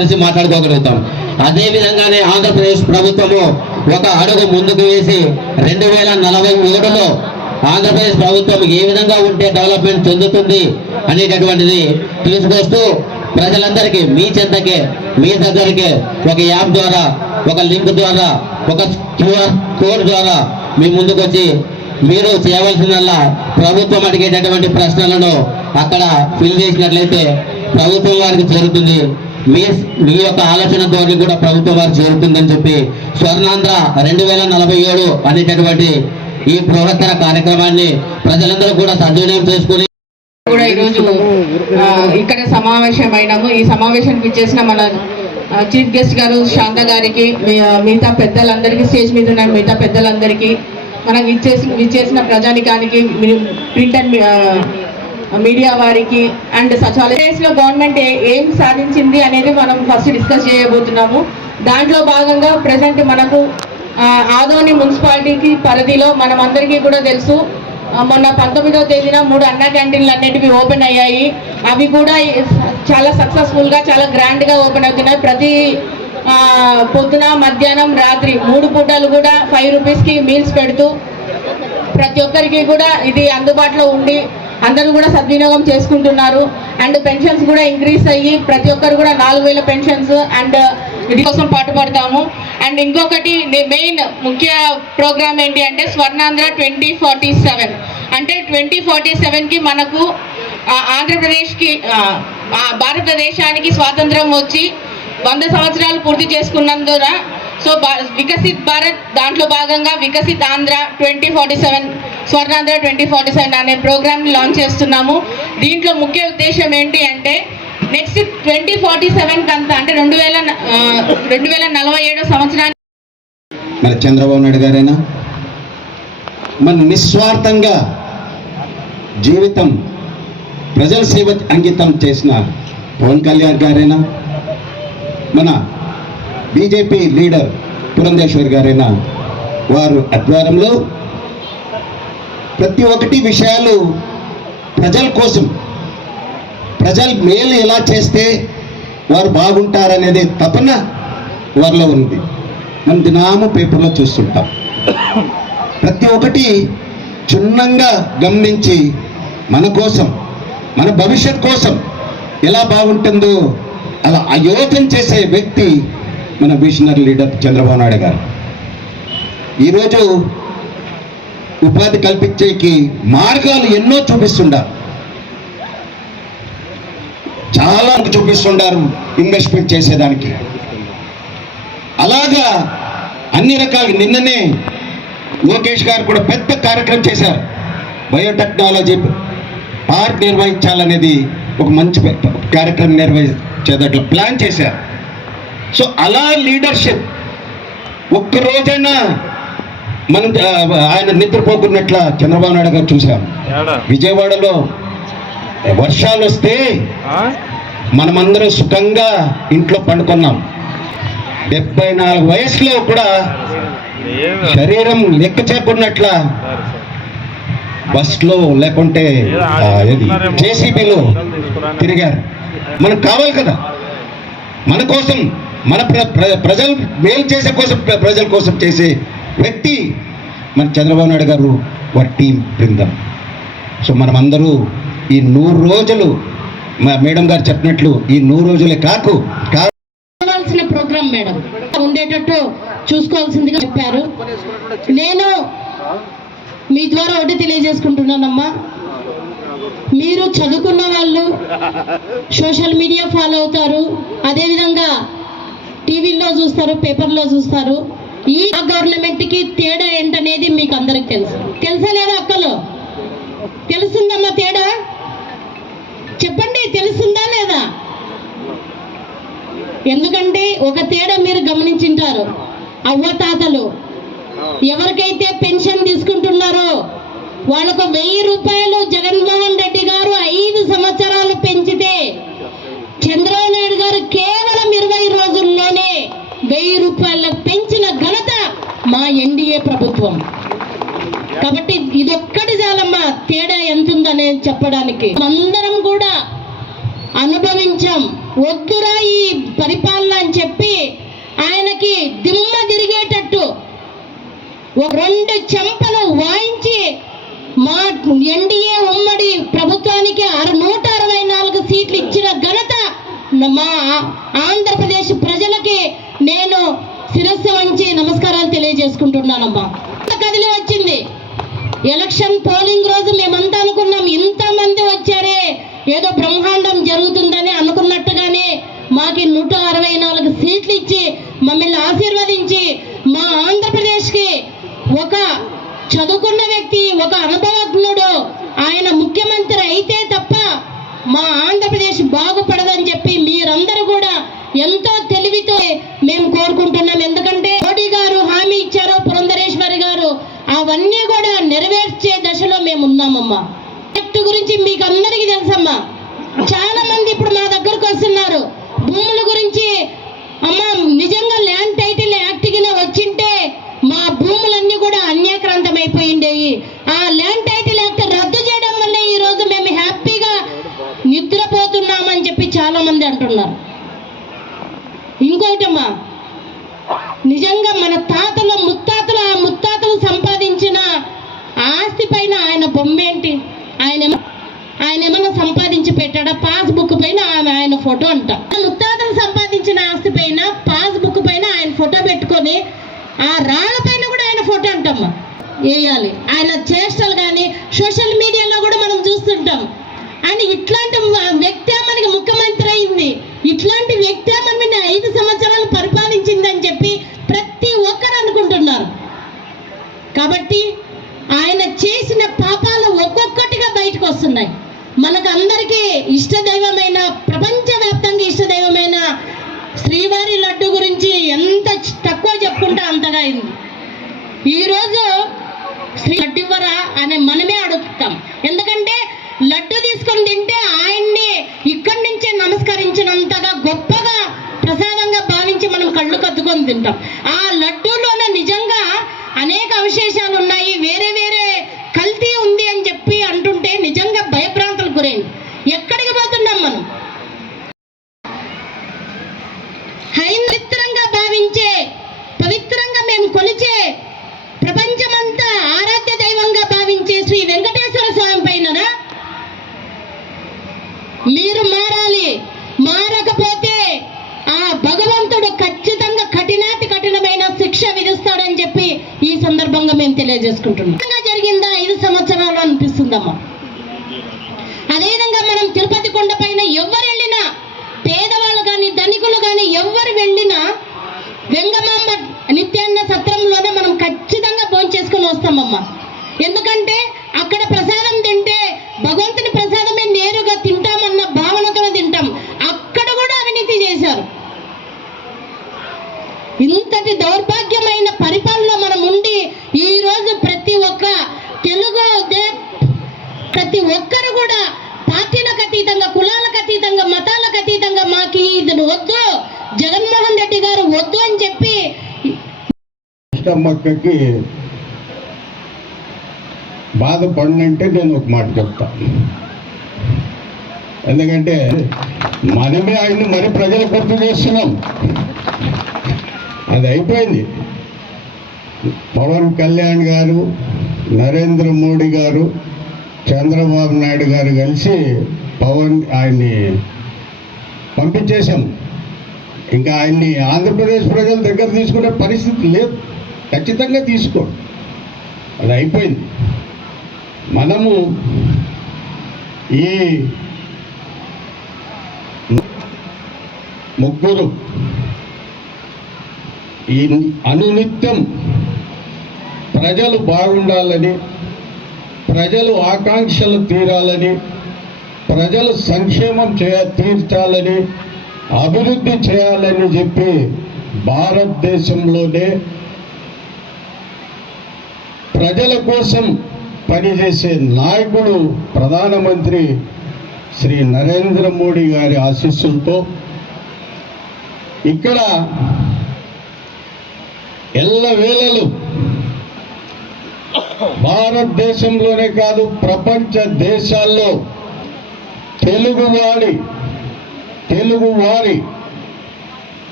కలిసి మాట్లాడుకోగలుగుతాం. అదే విధంగానే ఆంధ్రప్రదేశ్ ప్రభుత్వము ఒక అడుగు ముందుకు వేసి రెండు వేల నలభై మూడులో ఆంధ్రప్రదేశ్ ప్రభుత్వం ఏ విధంగా ఉంటే డెవలప్మెంట్ చెందుతుంది అనేటటువంటిది తీసుకొస్తూ ప్రజలందరికీ మీ చెంతకే మీ దగ్గరికే ఒక యాప్ ద్వారా ఒక లింక్ ద్వారా ఒక క్యూఆర్ కోడ్ ద్వారా మీ ముందుకు వచ్చి మీరు చేయవలసినల్లా ప్రభుత్వం అడిగేటటువంటి ప్రశ్నలను అక్కడ ఫిల్ చేసినట్లయితే ప్రభుత్వం వారికి చేరుతుంది. మీ మీ యొక్క ఆలోచన ధోరణి కూడా ప్రభుత్వం వారు చేరుతుందని చెప్పి స్వర్ణాంధ్ర రెండు వేల నలభై ఏడు అనేటటువంటి ఈ బృహత్తర కార్యక్రమాన్ని ప్రజలందరూ కూడా సద్వినియోగం చేసుకుని కూడా ఈరోజు ఇక్కడ సమావేశమైనాము. ఈ సమావేశానికి ఇచ్చేసిన మన చీఫ్ గెస్ట్ గారు శాంత గారికి మిగతా పెద్దలందరికీ స్టేజ్ మీద ఉన్న మిగతా పెద్దలందరికీ మనకి ఇచ్చేసి ఇచ్చేసిన ప్రజానికానికి ప్రింట్ అండ్ మీడియా వారికి అండ్ సచివాలయంలో గవర్నమెంట్ ఏ- ఏం సాధించింది అనేది మనం ఫస్ట్ డిస్కస్ చేయబోతున్నాము. దాంట్లో భాగంగా ప్రజెంట్ మనకు ఆదోని మున్సిపాలిటీకి పరిధిలో మనం అందరికీ కూడా తెలుసు. మొన్న పంతొమ్మిదవ తేదీన మూడు అన్న క్యాంటీన్లు అన్నిటివి ఓపెన్ అయ్యాయి. అవి కూడా చాలా సక్సెస్ఫుల్గా చాలా గ్రాండ్గా ఓపెన్ అవుతున్నాయి. ప్రతి పొద్దున మధ్యాహ్నం రాత్రి మూడు పూటలు కూడా ఫైవ్ రూపీస్కి మీల్స్ పెడుతూ ప్రతి ఒక్కరికి కూడా ఇది అందుబాటులో ఉండి అందరూ కూడా సద్వినియోగం చేసుకుంటున్నారు. అండ్ పెన్షన్స్ కూడా ఇంక్రీస్ అయ్యి ప్రతి ఒక్కరు కూడా నాలుగు వేల పెన్షన్స్ అండ్ ఇది కోసం పాటుపడతాము. అండ్ ఇంకొకటి మెయిన్ ముఖ్య ప్రోగ్రామ్ ఏంటి అంటే స్వర్ణాంధ్ర ట్వంటీ ఫార్టీ సెవెన్. అంటే ట్వంటీ ఫార్టీ సెవెన్కి మనకు ఆంధ్రప్రదేశ్కి భారతదేశానికి స్వాతంత్రం వచ్చి వంద సంవత్సరాలు పూర్తి చేసుకున్నందున సో వికసిత్ భారత్ దాంట్లో భాగంగా Viksit Andhra twenty forty seven Swarnandhra twenty forty seven అనే ప్రోగ్రామ్ని లాంచ్ చేస్తున్నాము. దీంట్లో ముఖ్య ఉద్దేశం ఏంటి అంటే నెక్స్ట్ ట్వంటీ ఫార్టీ సెవెన్ కంతా అంటే రెండు వేల రెండు వేల నలభై ఏడో సంవత్సరానికి మన చంద్రబాబు నాయుడు గారైనా? మన నిస్వార్థంగా జీవితం ప్రజల సేవ అంకితం చేసిన పవన్ కళ్యాణ్ గారైనా? మన బీజేపీ లీడర్ పురంధేశ్వర్ గారైనా? వారు ఆధ్వర్యంలో ప్రతి ఒక్కటి విషయాలు ప్రజల కోసం. ప్రజల మేలు ఎలా చేస్తే వారు బాగుంటారనేది తపన వారిలో ఉంది. మనం దినాము పేపర్లో చూస్తుంటాం. ప్రతి ఒక్కటి క్షుణ్ణంగా గమనించి మన కోసం మన భవిష్యత్ కోసం ఎలా బాగుంటుందో అలా అయోధం చేసే వ్యక్తి మన విషనరీ లీడర్ చంద్రబాబు నాయుడు గారు. ఈరోజు ఉపాధి కల్పించేకి మార్గాలు ఎన్నో చూపిస్తుండారు. చాలా చూపిస్తుండారు ఇన్వెస్ట్మెంట్ చేసేదానికి. అలాగా అన్ని రకాల నిన్ననే లోకేష్ గారు కూడా పెద్ద కార్యక్రమం చేశారు. బయోటెక్నాలజీ పార్క్ నిర్వహించాలనేది ఒక మంచి కార్యక్రమం నిర్వహించేటట్లు ప్లాన్ చేశారు. సో అలా లీడర్షిప్ ఒక్క రోజైనా మనం ఆయన నిద్రపోకున్నట్ల చంద్రబాబు నాయుడు గారు చూసాం విజయవాడలో వర్షాలు వస్తే మనమందరం సుఖంగా ఇంట్లో పండుకున్నాం. డెబ్బై నాలుగు వయసులో కూడా శరీరం లెక్క చేకున్నట్ల బస్లో లేకుంటే జేసీబీలో తిరిగారు. మనకు కావాలి కదా. మన కోసం మన ప్ర ప్ర- ప్రజలు మేలు చేసే కోసం ప్ర- ప్రజల కోసం చేసే వ్యక్తి మన చంద్రబాబు నాయుడు గారు వారి టీం బృందం. సో మనమందరూ ఈ నూరు రోజులు మా మేడం గారు చెప్పినట్లు ఈ నూరు రోజులే కాకు కావాల్సిన ప్రోగ్రామ్ మేడం. ఉండేటట్టు చూసుకోవాల్సిందిగా చెప్పారు. నేను మీ ద్వారా ఒకటి తెలియజేసుకుంటున్నానమ్మా. మీరు చదువుకున్న వాళ్ళు సోషల్ మీడియా ఫాలో అవుతారు. అదేవిధంగా టీవీలో చూస్తారు పేపర్లో చూస్తారు. ఈ గవర్నమెంట్కి తేడా ఏంటనేది మీకు అందరికి తెలుసు. తెలుసా లేదా అక్కలు? తెలుసుందమ్మా తేడా? చెప్పండి తెలుసుందా లేదా? ఎందుకంటే ఒక తేడా మీరు గమనించింటారు. అవ్వతాతలు ఎవరికైతే పెన్షన్ తీసుకుంటున్నారో వాళ్ళకు వెయ్యి రూపాయలు జగన్మోహన్ రెడ్డి గారు ఐదు సంవత్సరాలు పెంచితే చంద్రబాబు నాయుడు గారు కేవలం ఇరవై రోజుల్లోనే వెయ్యి రూపాయలకు పెంచిన ఘనత మా ఎన్డీఏ ప్రభుత్వం. కాబట్టి ఇదొక్కటి చాలమ్మా తేడా ఎంత చెప్పడానికి. అందరం కూడా అనుభవించాం. వద్దురా ఈ పరిపాలన అని చెప్పి ఆయనకి దిమ్మ తిరిగేటట్టు. రెండు చెంపలు వాయించి మా ఎన్డీఏ ఉమ్మడి ప్రభుత్వానికి అర నూట అరవై నాలుగు సీట్లు ఇచ్చిన ఘనత మా ఆంధ్రప్రదేశ్ ప్రజలకి నేను శిరస్సు వంచి నమస్కారాలు తెలియజేసుకుంటున్నానమ్మా. కదిలి వచ్చింది. ఎలక్షన్ పోలింగ్ రోజు మేమంతా అనుకున్నాం ఇంతమంది వచ్చారే. ఏదో బ్రహ్మాండం జరుగుతుందని అనుకున్నట్టుగానే మాకి నూట అరవై నాలుగు సీట్లు ఇచ్చి మమ్మల్ని ఆశీర్వదించి మా ఆంధ్రప్రదేశ్కి ఒక చదువుకున్న వ్యక్తి ఒక అనుభవజ్ఞుడు ఆయన ముఖ్యమంత్రి అయితే తప్ప మా ఆంధ్రప్రదేశ్ బాగుపడదని చెప్పి మీరందరూ కూడా ఎంతో తెలివితో మేము కోరుకుంటున్నాం. ఎందుకంటే మోడీ గారు హామీ ఇచ్చారు పురంధరేశ్వరి గారు. అవన్నీ కూడా నెరవేర్చే దశలో మేము ఉన్నామమ్మా. ప్రాజెక్టు గురించి మీకు అందరికీ తెలుసమ్మా. చాలా మంది ఇప్పుడు మా దగ్గరకు వస్తున్నారు. భూముల గురించి అమ్మా నిజంగా ల్యాండ్ టైటిల్ యాక్ట్ కింద వచ్చింటే మా భూములన్నీ కూడా అన్యాక్రాంతం అయిపోయిండేవి ఆ ల్యాండ్ టైటిల్ యాక్ట్ రద్దు చేయడం వల్ల ఈరోజు మేము హ్యాపీగా నిద్రపోతున్నామని చెప్పి చాలా మంది అంటున్నారు. ఇంకోటమ్మా నిజంగా మన తాతలు ముత్తాతలు ఆ ముత్తాతలు సంపాదించిన ఆస్తి పైన ఆయన బొమ్మ ఏంటి ఆయన ఆయన ఏమైనా సంపాదించి పెట్టాడా? పాస్బుక్ పైన ఆమె ఆయన ఫోటో అంట. ముత్తాతలు సంపాదించిన ఆస్తి పైన పాస్బుక్ పైన ఆయన ఫోటో పెట్టుకొని ఆ రాళ్ళ పైన కూడా ఆయన ఫోటో అంటమ్మా. వేయాలి. ఆయన చేష్టలు కానీ సోషల్ మీడియాలో కూడా మనం చూస్తుంటాం. అని ఇట్లాంటి వ్యక్తి వ్యక్తే మనకి ముఖ్యమంత్రి అయింది. ఇట్లాంటి వ్యక్తి మీద ఐదు సంవత్సరాలు పరిపాలించిందని చెప్పి ప్రతి ఒక్కరు అనుకుంటున్నారు. కాబట్టి ఆయన చేసిన పాపాలు ఒక్కొక్కటిగా బయటకు వస్తున్నాయి. మనకు అందరికీ ఇష్టదైవమైన ప్రపంచవ్యాప్తంగా ఇష్టదైవమైన శ్రీవారి లడ్డు గురించి ఎంత తక్కువ చెప్పుకుంటే అంతగా అయింది ఈరోజు శ్రీ లడ్డు ఇవ్వరా అని మనమే అడుగుతాం. ఎందుకంటే లడ్డు తీసుకొని తింటే ఆయన్ని ఇక్కడి నమస్కరించినంతగా గొప్పగా ప్రసాదంగా భావించి మనం కళ్ళు కద్దుకొని తింటాం. ఆ లడ్డూలోనే నిజంగా అనేక అవశేషాలు ఉన్నాయి వేరే వేరే కల్తీ ఉంది అని చెప్పి అంటుంటే నిజంగా భయభ్రాంతులకు గురైంది ఎక్కడికి పోతున్నాం మనం హైంద పవిత్రంగా భావించే పవిత్రంగా మేము కొలిచే ప్రపంచమంతా ఆరాధ్య దైవంగా భావించే శ్రీ వెంకటేశ్వర స్వామి పైననా మీరు మారాలి మారకపోతే ఆ భగవంతుడు ఖచ్చితంగా కఠినాతి కఠినమైన శిక్ష విధిస్తాడని చెప్పి ఈ సందర్భంగా మేము తెలియజేసుకుంటున్నాం. జరిగిందా? ఐదు సంవత్సరాలు అనిపిస్తుందమ్మా. అదేవిధంగా మనం తిరుపతి కొండ పైన ఎవరు వెళ్ళినా పేదవాళ్ళు కానీ ధనికులు కానీ ఎవరు వెళ్ళినా వెంగమాంబ నిత్యాన్న సత్రంలోనే మనం ఖచ్చితంగా భోంచేసుకొని వస్తామమ్మా. ఎందుకంటే అక్కడ ప్రసాదం తింటే భగవంతుని ప్రసాదమే నేరుగా తింటామన్న భావనతో తింటాం అక్కడ కూడా అవినీతి చేశారు ఇంతటి దౌర్భాగ్యమైన పరిపాలన మనం ఉండి ఈ రోజు ప్రతి ఒక్క తెలుగు దే- ప్రతి ఒక్కరు కూడా పార్టీలకు అతీతంగా కులాలకు అతీతంగా మతాలకు అతీతంగా మాకు ఇది వద్దు జగన్మోహన్ రెడ్డి గారు వద్దు అని చెప్పి కృష్ణమ్మక్కకి బాధపడినంటే నేను ఒక మాట చెప్తా. ఎందుకంటే మనమే ఆయన్ని మరి ప్రజలు గుర్తు చేస్తున్నాం. అది అయిపోయింది. పవన్ కళ్యాణ్ గారు నరేంద్ర మోడీ గారు చంద్రబాబు నాయుడు గారు కలిసి పవన్ ఆయన్ని పంపించేశాం. ఇంకా ఆయన్ని ఆంధ్రప్రదేశ్ ప్రజల దగ్గర తీసుకునే పరిస్థితి లేదు. ఖచ్చితంగా తీసుకో. అది అయిపోయింది. మనము ఈ ముగ్గురు ఈ అనునిత్యం ప్రజలు బాగుండాలని ప్రజలు ఆకాంక్షలు తీరాలని ప్రజలు సంక్షేమం చేయ తీర్చాలని అభివృద్ధి చేయాలని చెప్పి భారతదేశంలోనే ప్రజల కోసం పనిచేసే నాయకుడు ప్రధానమంత్రి శ్రీ నరేంద్ర మోడీ గారి ఆశీస్సులతో ఇక్కడ ఎల్లవేళలు భారతదేశంలోనే కాదు ప్రపంచ దేశాల్లో తెలుగువాడి తెలుగు వారి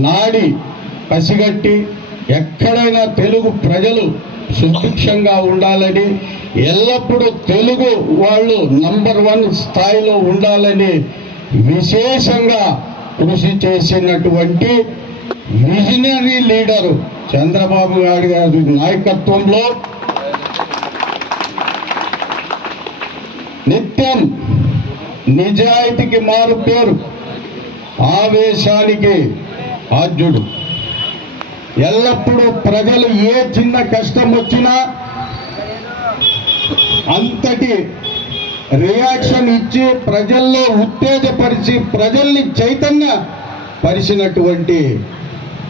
నాడి పసిగట్టి ఎక్కడైనా తెలుగు ప్రజలు సుభిక్షంగా ఉండాలని ఎల్లప్పుడూ తెలుగు వాళ్ళు నంబర్ వన్ స్థాయిలో ఉండాలని విశేషంగా కృషి చేసినటువంటి విజనరీ లీడరు చంద్రబాబు నాయుడు గారి నాయకత్వంలో నిత్యం నిజాయితీకి మారు పేరు ఆవేశానికి ఆద్యుడు. ఎల్లప్పుడూ ప్రజలు ఏ చిన్న కష్టం వచ్చినా అంతటి రియాక్షన్ ఇచ్చి ప్రజల్లో ఉత్తేజపరిచి ప్రజల్ని చైతన్య పరిచినటువంటి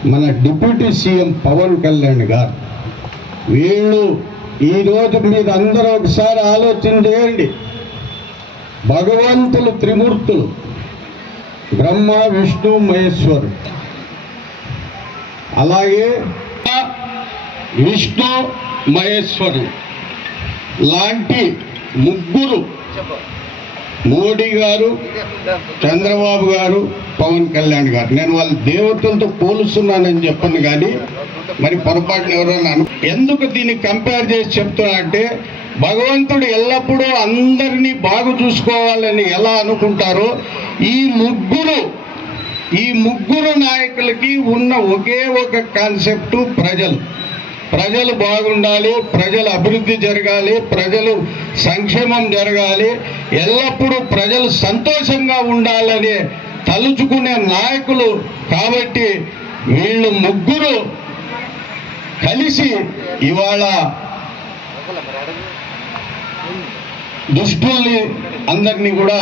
మన డిప్యూటీ సీఎం పవన్ కళ్యాణ్ గారు. వీళ్ళు ఈరోజు మీరు అందరూ ఒకసారి ఆలోచన చేయండి. భగవంతులు త్రిమూర్తులు. బ్రహ్మ విష్ణు మహేశ్వరు అలాగే విష్ణు మహేశ్వరు లాంటి ముగ్గురు మోడీ గారు చంద్రబాబు గారు పవన్ కళ్యాణ్ గారు. నేను వాళ్ళ దేవతలతో పోలుస్తున్నానని చెప్పను కానీ మరి పొరపాటున ఎవరైనా అను ఎందుకు దీన్ని కంపేర్ చేసి చెప్తున్నా అంటే భగవంతుడు ఎల్లప్పుడూ అందరినీ బాగు చూసుకోవాలని ఎలా అనుకుంటారో ఈ ముగ్గురు ఈ ముగ్గురు నాయకులకి ఉన్న ఒకే ఒక కాన్సెప్ట్ ప్రజలు. ప్రజలు బాగుండాలి ప్రజల అభివృద్ధి జరగాలి ప్రజలు సంక్షేమం జరగాలి ఎల్లప్పుడూ ప్రజలు సంతోషంగా ఉండాలని తలుచుకునే నాయకులు కాబట్టి వీళ్ళు ముగ్గురు కలిసి ఇవాళ దుష్టుల్ని అందరినీ కూడా